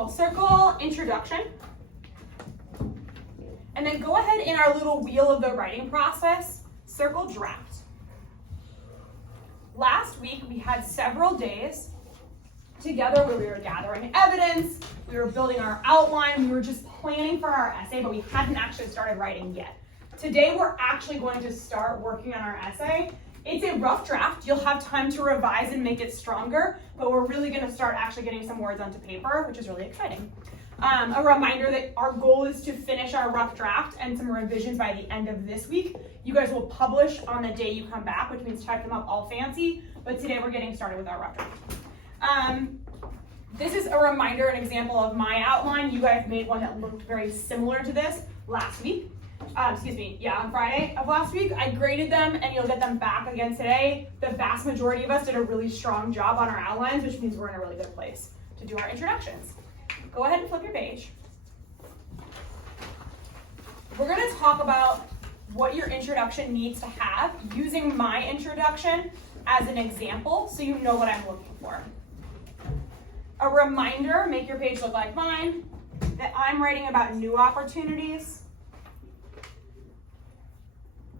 So circle introduction. And then go ahead in our little wheel of the writing process, circle draft. Last week, we had several days together where we were gathering evidence, we were building our outline, we were just planning for our essay, but we hadn't actually started writing yet. Today, we're actually going to start working on our essay. It's a rough draft. You'll have time to revise and make it stronger, but we're really going to start actually getting some words onto paper, which is really exciting. A reminder that our goal is to finish our rough draft and some revisions by the end of this week. You guys will publish on the day you come back, which means type them up all fancy, but today we're getting started with our rough draft. This is a reminder, an example of my outline. You guys made one that looked very similar to this last week. On Friday of last week. I graded them and you'll get them back again today. The vast majority of us did a really strong job on our outlines, which means we're in a really good place to do our introductions. Go ahead and flip your page. We're going to talk about what your introduction needs to have using my introduction as an example so you know what I'm looking for. A reminder, make your page look like mine, that I'm writing about new opportunities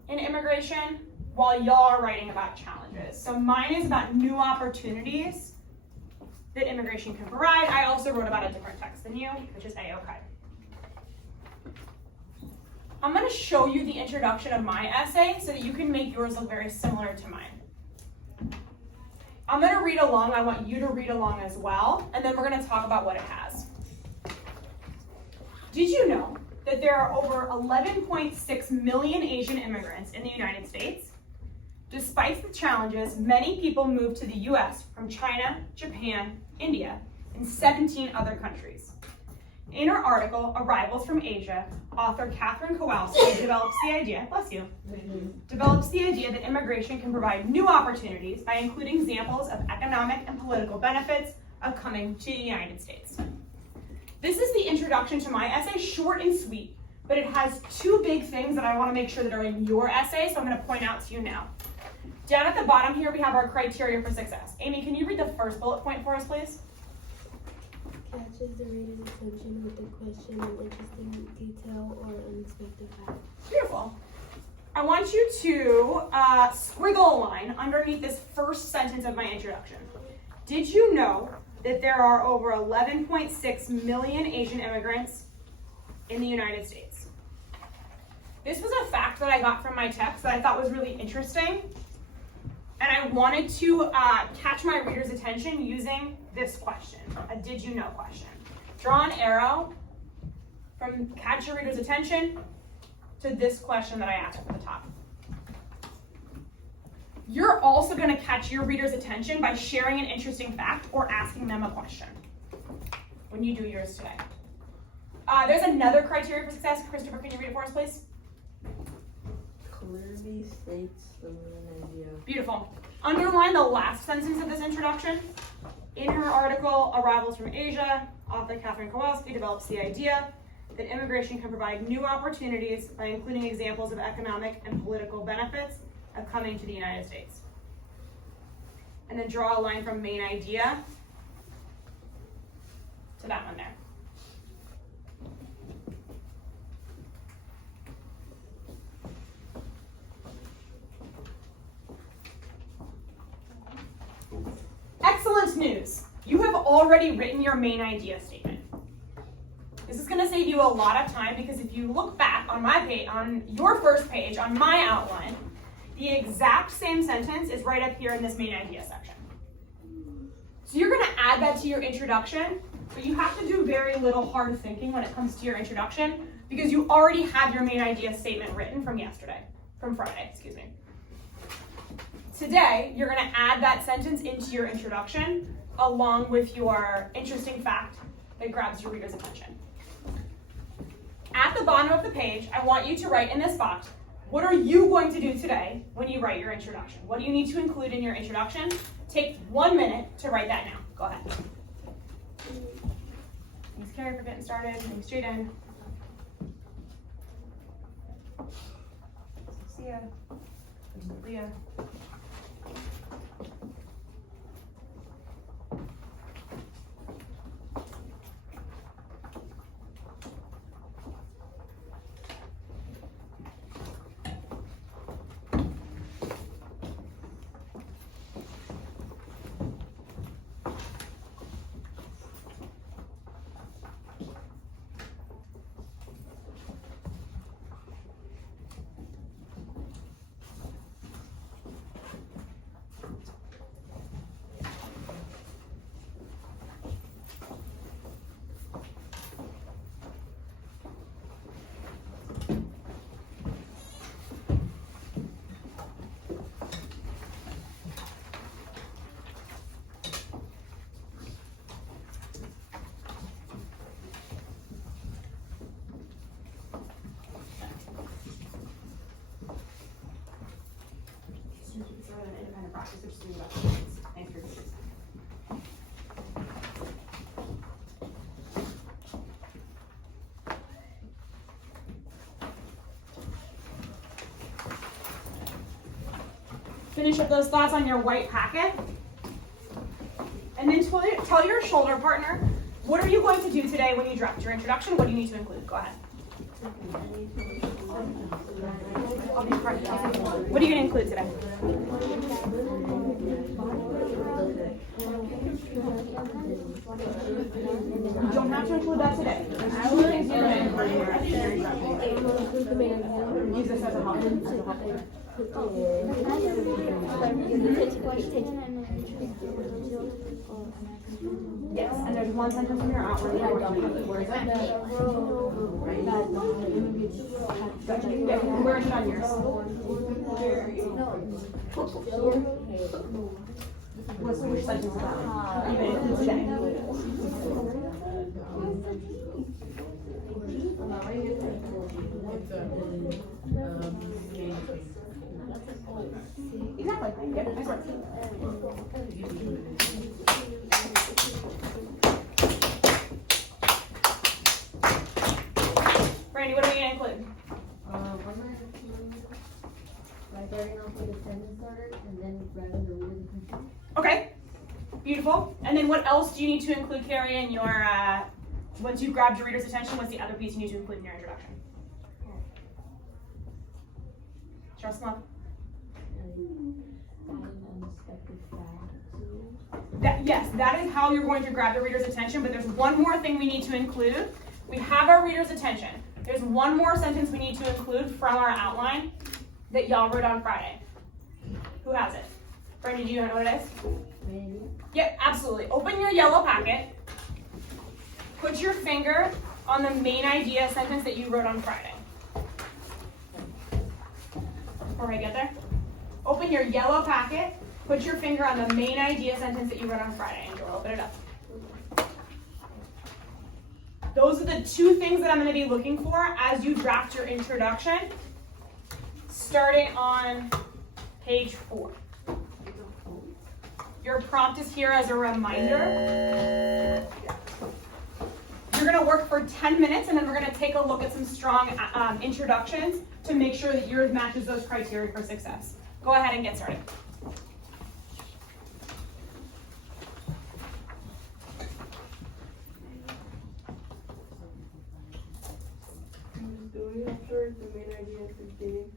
in immigration while y'all are writing about challenges. So mine is about new opportunities that immigration can provide. I also wrote about a different text than you, which is A-OK. I'm going to show you the introduction of my essay so that you can make yours look very similar to mine. I'm going to read along. I want you to read along as well, and then we're going to talk about what it has. Did you know that there are over 11.6 million Asian immigrants in the United States? Despite the challenges, many people move to the US from China, Japan, India, and 17 other countries. In her article, Arrivals from Asia, author Catherine Kowalski develops the idea that immigration can provide new opportunities by including examples of economic and political benefits of coming to the United States. This is the introduction to my essay, short and sweet, but it has two big things that I want to make sure that are in your essay, so I'm going to point out to you now. Down at the bottom here, we have our criteria for success. Amy, can you read the first bullet point for us, please? Catches the reader's attention with a question, an interesting detail, or unexpected fact. Beautiful. I want you to squiggle a line underneath this first sentence of my introduction. Did you know that there are over 11.6 million Asian immigrants in the United States? This was a fact that I got from my text that I thought was really interesting, and I wanted to catch my reader's attention using this question, a did you know question. Draw an arrow from catch your reader's attention to this question that I asked at the top. You're also going to catch your reader's attention by sharing an interesting fact or asking them a question when you do yours today. There's another criteria for success. Christopher, can you read it for us, please? Clearly states the main idea. Beautiful. Underline the last sentence of this introduction. In her article, Arrivals from Asia, author Catherine Kowalski develops the idea that immigration can provide new opportunities by including examples of economic and political benefits of coming to the United States. And then draw a line from main idea to that one there. Excellent news. You have already written your main idea statement. This is going to save you a lot of time because if you look back on my page, on your first page, on my outline, the exact same sentence is right up here in this main idea section. So you're going to add that to your introduction, but you have to do very little hard thinking when it comes to your introduction because you already have your main idea statement written from Friday. Today, you're going to add that sentence into your introduction along with your interesting fact that grabs your reader's attention. At the bottom of the page, I want you to write in this box, what are you going to do today when you write your introduction? What do you need to include in your introduction? Take 1 minute to write that now. Go ahead. Thanks, Carrie, for getting started. Thanks, Jaden. See ya. Leah. Thanks for your patience. Finish up those thoughts on your white packet. And then tell your shoulder partner, what are you going to do today when you draft your introduction? What do you need to include? Go ahead. What are you going to include today? You don't have to include that today. There's two things you're going to include here. Use this as a help. Yes, and there's one sentence in your outline that we're going to include. Where is it? Yeah, where is it on yours? Which sentence is that? Are you going to include today? Exactly. Yeah, nice work. Brandy, what are we going to include? Starting off with a sentence starter and then grabbing the reader's attention. Okay, beautiful. And then what else do you need to include, Carrie, in your, once you've grabbed your reader's attention, what's the other piece you need to include in your introduction? Trust love. Yes, that is how you're going to grab the reader's attention, but there's one more thing we need to include. We have our reader's attention. There's one more sentence we need to include from our outline that y'all wrote on Friday. Who has it? Brandy, do you know what it is? Maybe. Yep, absolutely. Open your yellow packet. Put your finger on the main idea sentence that you wrote on Friday. Before I get there. Open your yellow packet. Put your finger on the main idea sentence that you wrote on Friday. Angel, open it up. Those are the two things that I'm going to be looking for as you draft your introduction, starting on page 4. Your prompt is here as a reminder. You're going to work for 10 minutes, and then we're going to take a look at some strong introductions to make sure that yours matches those criteria for success. Go ahead and get started. Do we have to write the main idea at the beginning?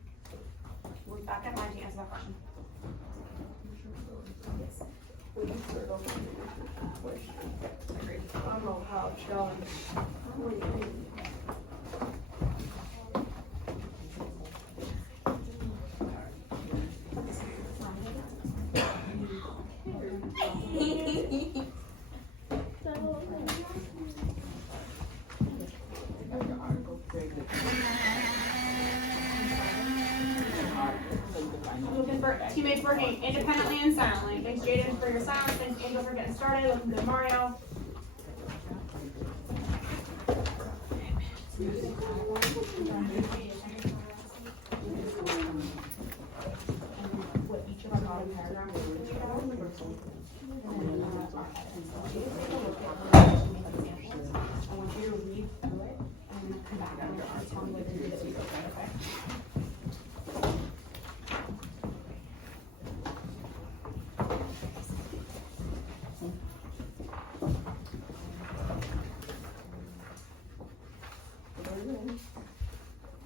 We'll be back at line to answer that question. Yes. We can start off with the question. I don't know how it's going. Looking for teammates working independently and silently. Thanks, Jaden, for your silence. Thanks, Angel, for getting started. Looking good, Mario. What each of our bottom paragraphs I want you to read through it and come back and tell me what to do this week, okay?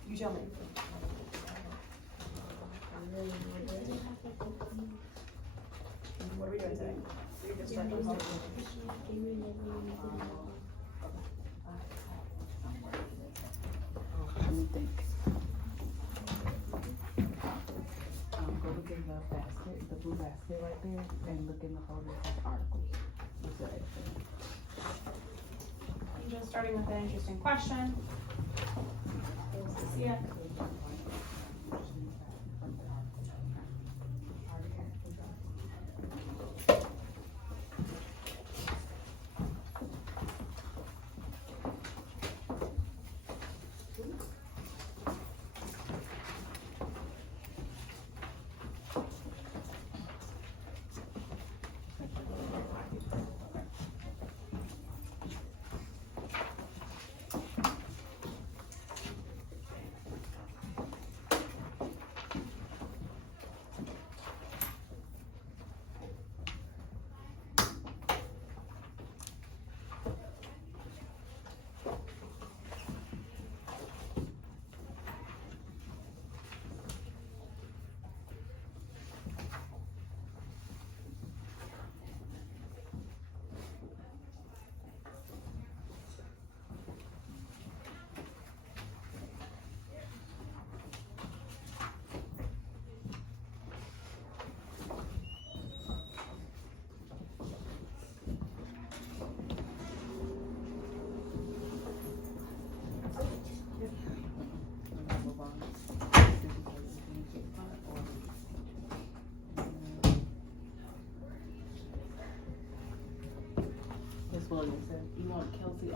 You tell me. What are we doing today? We just start from home. Let me think. Go look in the basket, the blue basket right there, and look in the folder of articles. What's that? I'm just starting with an interesting question. See it.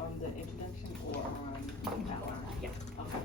on the introduction or on? Yeah. Okay.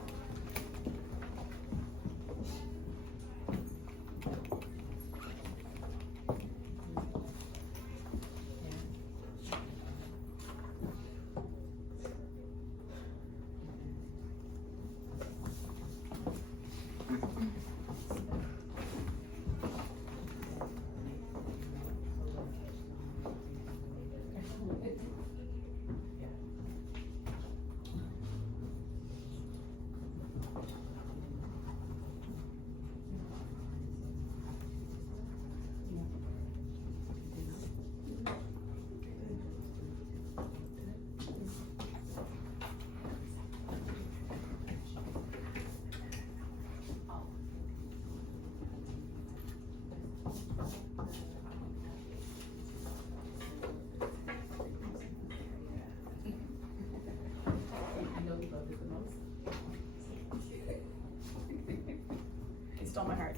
I know you love it the most. He stole my heart.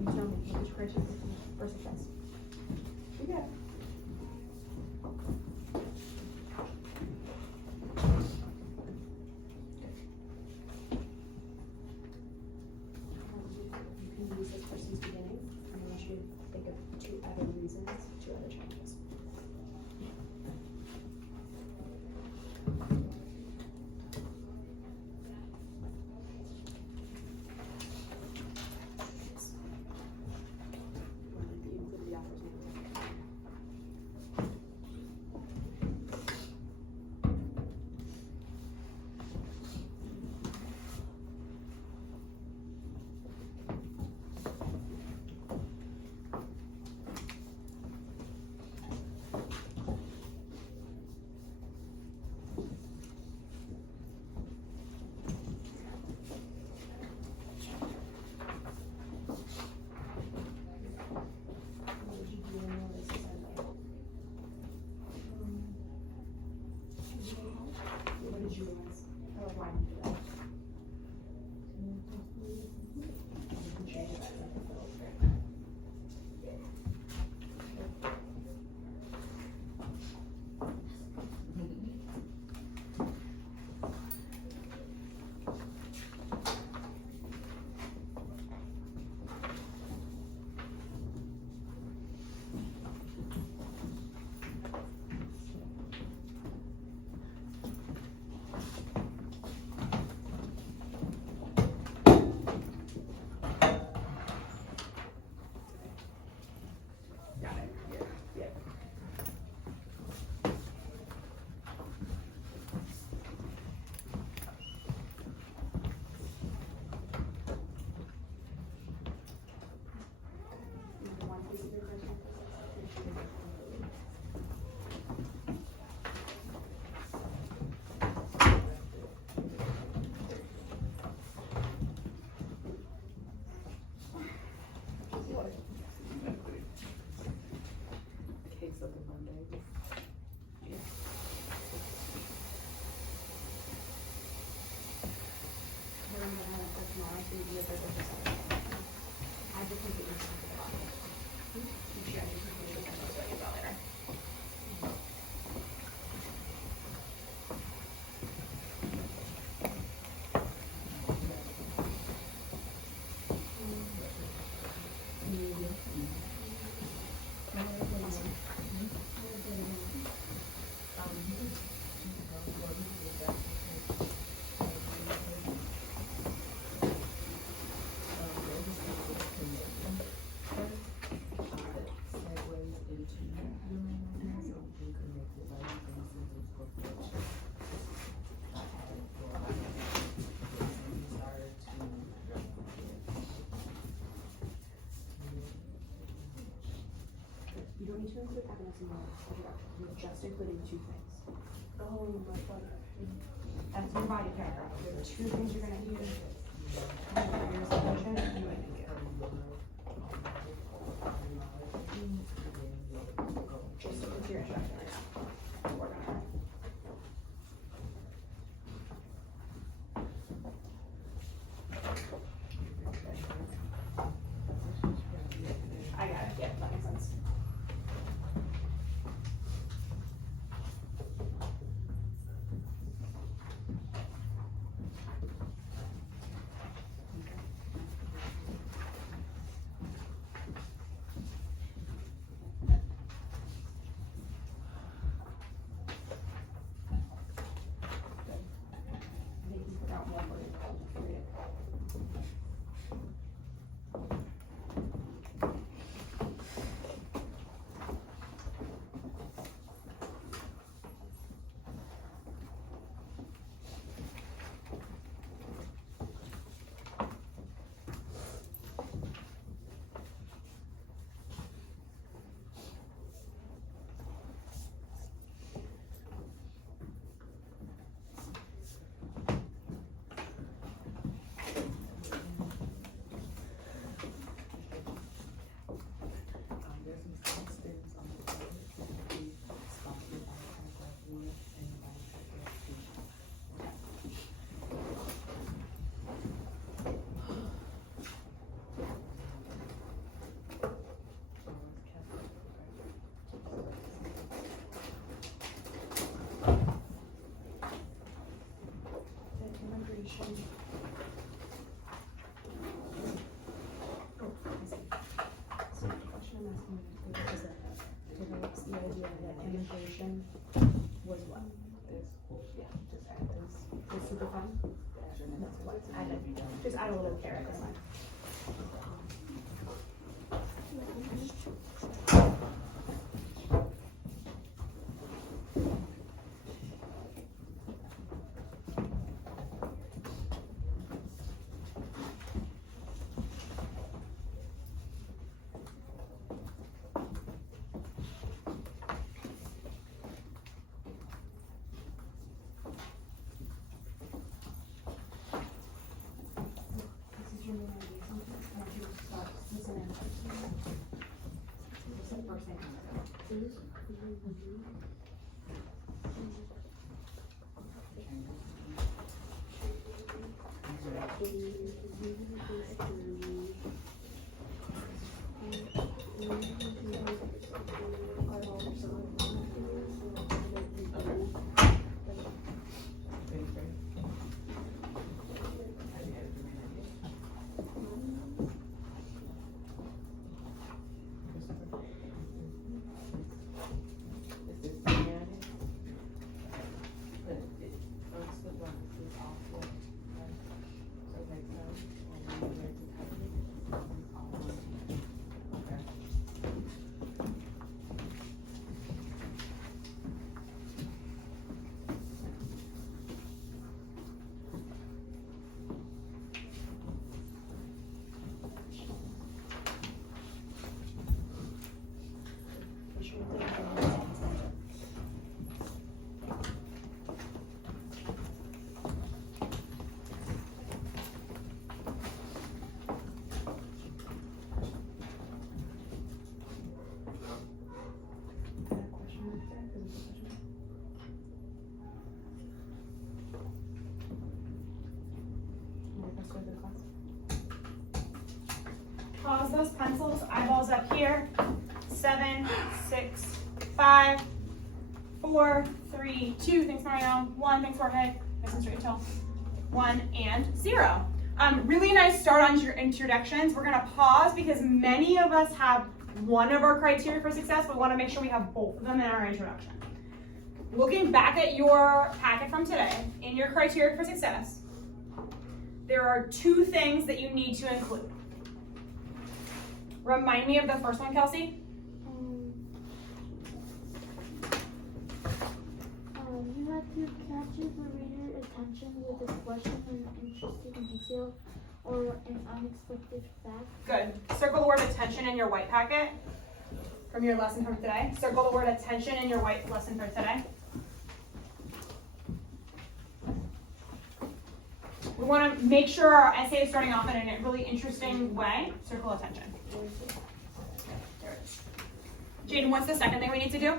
You tell me, which criteria versus best? Yeah. You can use this person's beginning, and I want you to think of 2 other reasons, 2 other challenges. You include the author's name. to include evidence in your introduction. You're just including 2 things. Oh my god. That's your body paragraph. There are 2 things you're gonna use. Here's the motion. Just into your introduction right now. We're gonna. I got it, yeah, that makes sense. I think you forgot one word. Read it. There's some students on the board that will be sponsored by paragraph 1 and by paragraph 2. The immigration. Oh, I see. So the question I'm asking you is that develops the idea that immigration was what? This, yeah, just add this. Was super fun? That's what Just add a little carrot, that's fine. This is your new idea, something that you start listening to. This is the first thing. Is this the narrative? But it first the box is also, right? So like so, when we read the title, it's all one. Okay. Pause those pencils, eyeballs up here. 7, 6, 5, 4, 3, 2. Thanks, Mario. 1. Thanks, Jorge. Nice and straight and tall. 1 and 0. Really nice start on your introductions. We're gonna pause because many of us have one of our criteria for success. We want to make sure we have both of them in our introduction. Looking back at your packet from today, in your criteria for success, there are 2 things that you need to include. Remind me of the first one, Kelsey. You have to catch the reader's attention with a question and interesting detail or an unexpected fact. Good. Circle the word attention in your white packet. from your lesson from today. Circle the word attention in your white lesson for today. We want to make sure our essay is starting off in a really interesting way. Circle attention. There it is. Jaden, what's the second thing we need to do?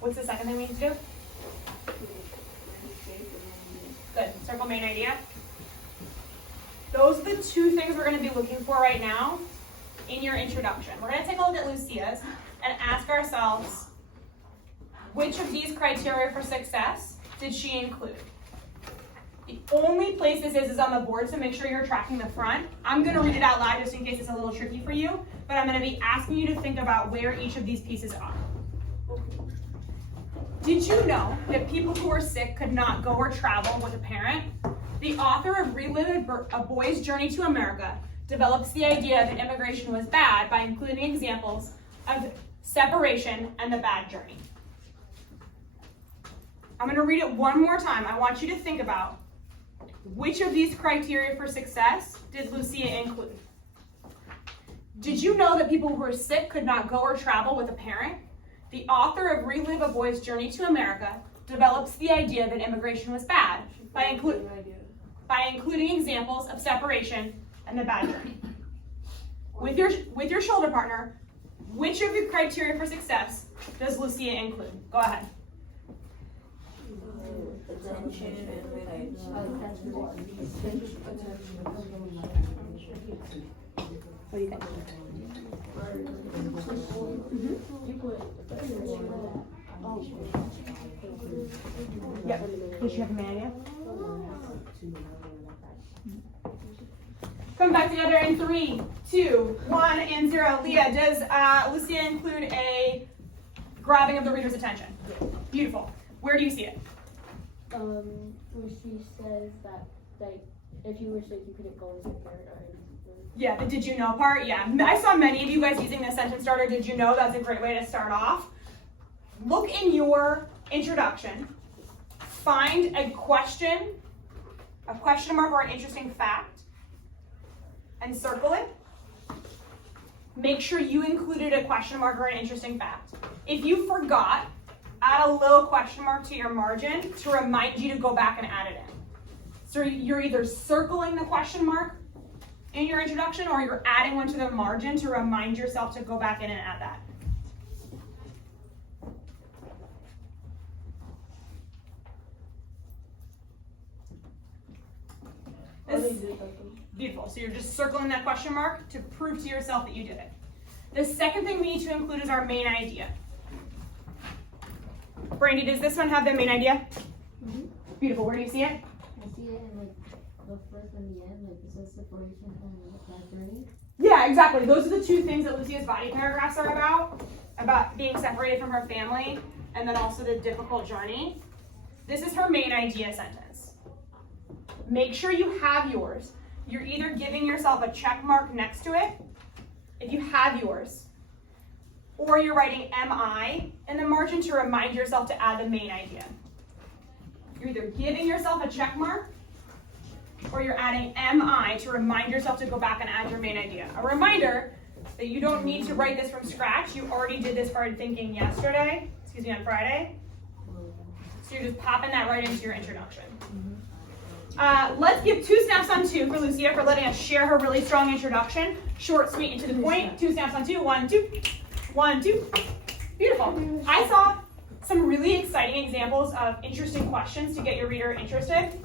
What's the second thing we need to do? Good. Circle main idea. Those are the two things we're going to be looking for right now in your introduction. We're going to take a look at Lucia's and ask ourselves, which of these criteria for success did she include? The only place this is on the board, so make sure you're tracking the front. I'm going to read it out loud just in case it's a little tricky for you, but I'm going to be asking you to think about where each of these pieces are. Did you know that people who were sick could not go or travel with a parent? The author of Relive a Boy's Journey to America develops the idea that immigration was bad by including examples of separation and the bad journey. I'm going to read it one more time. I want you to think about which of these criteria for success did Lucia include? Did you know that people who were sick could not go or travel with a parent? The author of Relive a Boy's Journey to America develops the idea that immigration was bad by including examples of separation and the bad journey. With your shoulder partner, which of the criteria for success does Lucia include? Go ahead. Attention and What do you think? Yep. Did you have a main idea? Come back together in 3, 2, 1, and 0. Leah, does Lucia include a grabbing of the reader's attention? Beautiful. Where do you see it? Where she says that, like, if you were sick, you couldn't go with your parent or anything. Yeah, the did you know part? Yeah, I saw many of you guys using the sentence starter, did you know? That's a great way to start off. Look in your introduction, find a question mark or an interesting fact, and circle it. Make sure you included a question mark or an interesting fact. If you forgot, add a little question mark to your margin to remind you to go back and add it in. So you're either circling the question mark in your introduction or you're adding one to the margin to remind yourself to go back in and add that. Beautiful. So you're just circling that question mark to prove to yourself that you did it. The second thing we need to include is our main idea. Brandy, does this one have the main idea? Mm-hmm. Beautiful. Where do you see it? I see it in, like, the first and the end, like, it says separation and that journey. Yeah, exactly. Those are the two things that Lucia's body paragraphs are about being separated from her family and then also the difficult journey. This is her main idea sentence. Make sure you have yours. You're either giving yourself a check mark next to it, if you have yours, or you're writing MI in the margin to remind yourself to add the main idea. You're either giving yourself a check mark or you're adding MI to remind yourself to go back and add your main idea. A reminder that you don't need to write this from scratch. You already did this hard thinking on Friday. So you're just popping that right into your introduction. Let's give 2 snaps on 2 for Lucia for letting us share her really strong introduction. Short, sweet, and to the point. 2 snaps on 2. 1, 2. 1, 2. Beautiful. I saw some really exciting examples of interesting questions to get your reader interested.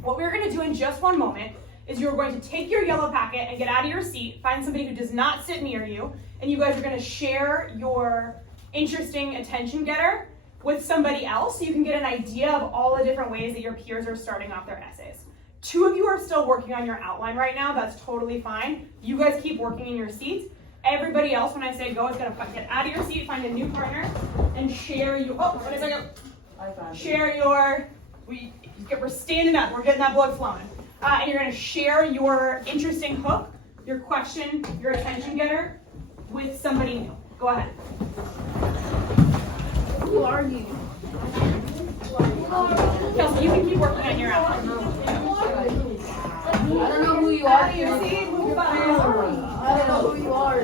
What we're going to do in just one moment is you're going to take your yellow packet and get out of your seat, find somebody who does not sit near you, and you guys are going to share your interesting attention getter with somebody else so you can get an idea of all the different ways that your peers are starting off their essays. 2 of you are still working on your outline right now. That's totally fine. You guys keep working in your seats. Everybody else, when I say go, is going to get out of your seat, find a new partner, and share your, wait a second. Share your, we're standing up, we're getting that blood flowing. And you're going to share your interesting hook, your question, your attention getter with somebody new. Go ahead. Who are you? Kelsey, you can keep working on your outline. I don't know who you are. See? Move your body. who you are.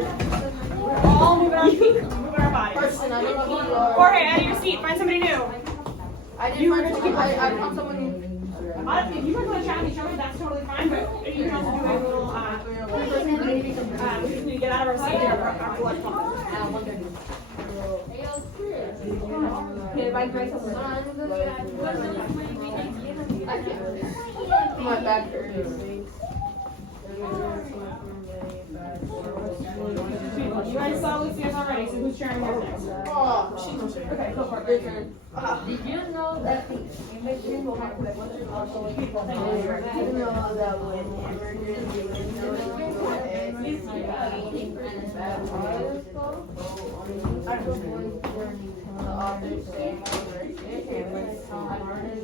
We're all moving our feet, moving our bodies. Person, I don't know who you are. Jorge, out of your seat, find somebody new. I You didn't were find to keep I found someone new. If you want to chat with each other, that's totally fine, but you can also do a little, we just need to get out of our seat here after lunch. Okay, bye, Grace. My back hurts. You guys saw Lucia's already, so who's sharing yours next? Oh, she's not sure. Okay, go for it. Your turn. Did you know that the imaging also I didn't know that when immigrants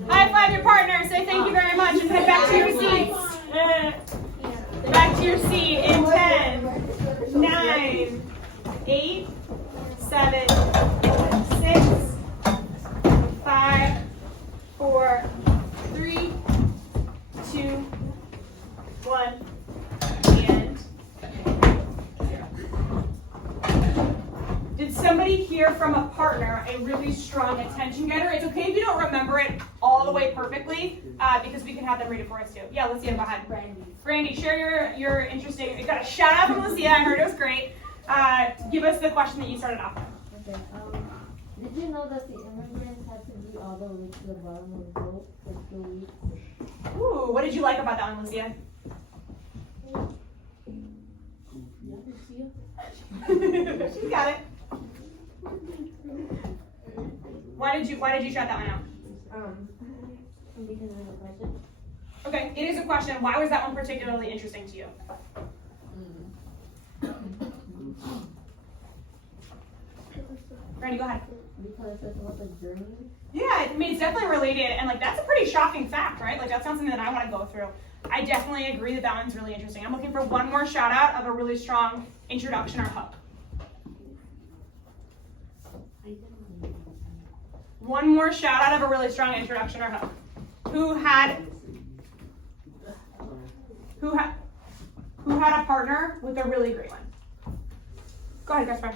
High five your partner, say thank you very much, and head back to your seats. Back to your seat in 10, 9, 8, 7, 6, 5, 4, 3, 2, 1, and 0. Did somebody hear from a partner a really strong attention getter? It's okay if you don't remember it all the way perfectly, because we can have them read it for us too. Yeah, Lucia, go ahead. Brandy, share your interesting, you got a shout out from Lucia, I heard it was great. Give us the question that you started off with. Okay, did you know that the immigrants had to be all the way to the bottom of the boat for 2 weeks? Ooh, what did you like about that one, Lucia? She's got it. Why did you shout that one out? Because of the question. Okay, it is a question. Why was that one particularly interesting to you? Brandy, go ahead. Because it's about the journey. Yeah, I mean, it's definitely related, and like that's a pretty shocking fact, right? Like that's not something that I want to go through. I definitely agree that that one's really interesting. I'm looking for one more shout out of a really strong introduction or hook. One more shout out of a really strong introduction or hook. Who had a partner with a really great one? Go ahead, Gaspar.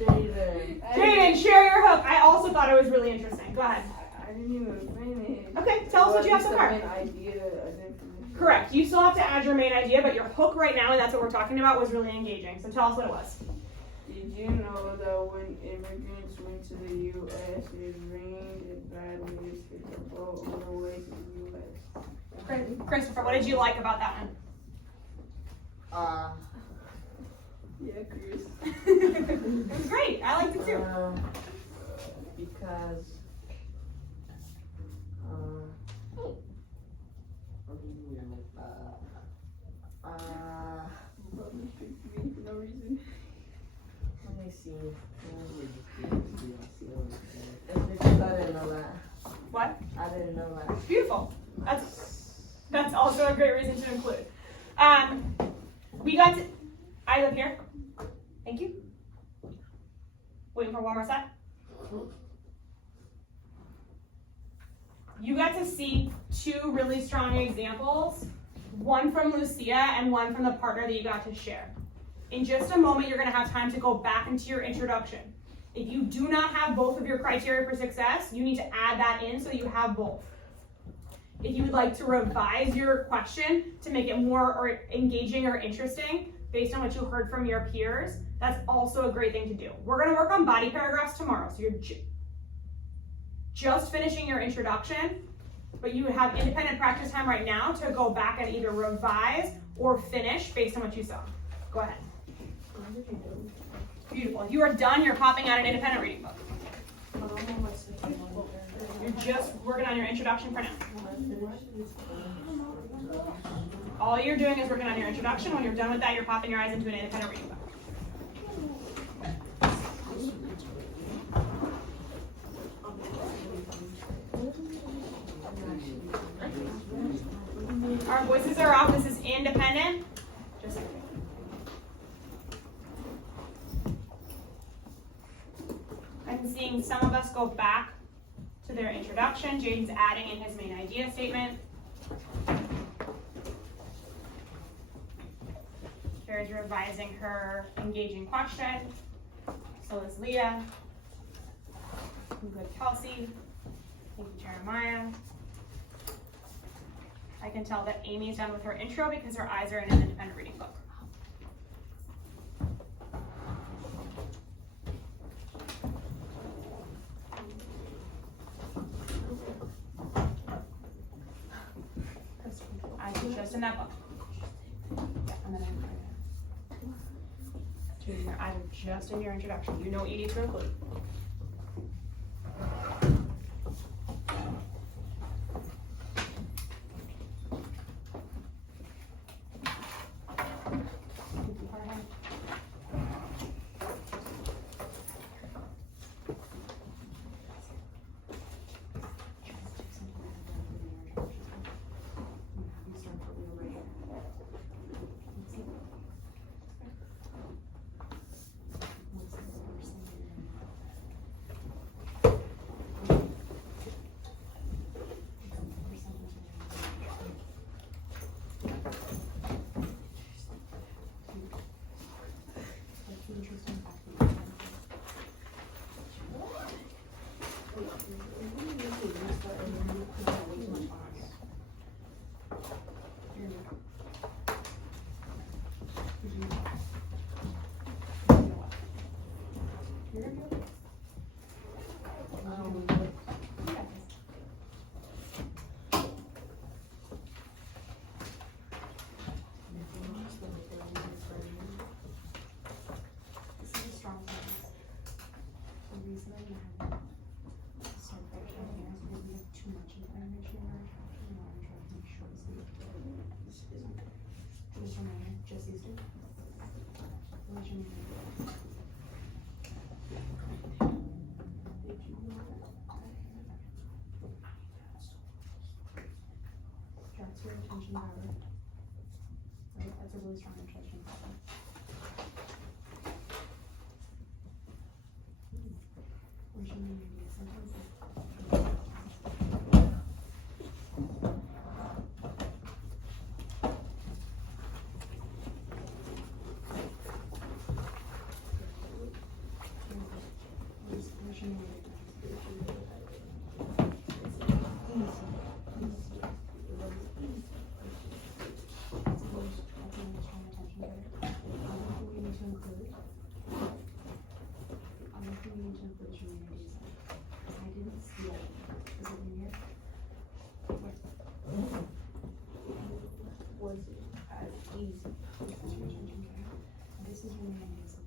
Jaden, share your hook. I also thought it was really interesting. Go ahead. I didn't even finish. Okay, tell us what you have so far. Idea. Correct. You still have to add your main idea, but your hook right now, and that's what we're talking about, was really engaging. So tell us what it was. Did you know that when immigrants went to the U.S., it rained and bad news hit the boat on the way to the U.S.? Christopher, what did you like about that one? Yeah, Chris. It was great. I liked it too. Because No reason. let me see. It's because I didn't know that. What? I didn't know that. Beautiful. That's also a great reason to include. We got to, eyes up here. Thank you. Waiting for one more set. You got to see two really strong examples, one from Lucia and one from the partner that you got to share. In just a moment, you're gonna have time to go back into your introduction. If you do not have both of your criteria for success, you need to add that in so you have both. If you would like to revise your question to make it more engaging or interesting based on what you heard from your peers, that's also a great thing to do. We're gonna work on body paragraphs tomorrow, so you're just finishing your introduction, but you have independent practice time right now to go back and either revise or finish based on what you saw. Go ahead. Beautiful. If you are done, you're popping out an independent reading book. You're just working on your introduction for now. All you're doing is working on your introduction. When you're done with that, you're popping your eyes into an independent reading book. Our voices are off. This is independent. Just I'm seeing some of us go back to their introduction. Jaden's adding in his main idea statement. is revising her engaging question. So is Leah. Good, Kelsey. Thank you, Jeremiah. I can tell that Amy's done with her intro because her eyes are in an independent reading book. Eyes are just in that book. Yeah, and then your eyes are just in your introduction. You know what you need to include. That's your attention power. Right, that's a really strong attention power. Where's your main idea? Sometimes where's your main idea? This is really amazing.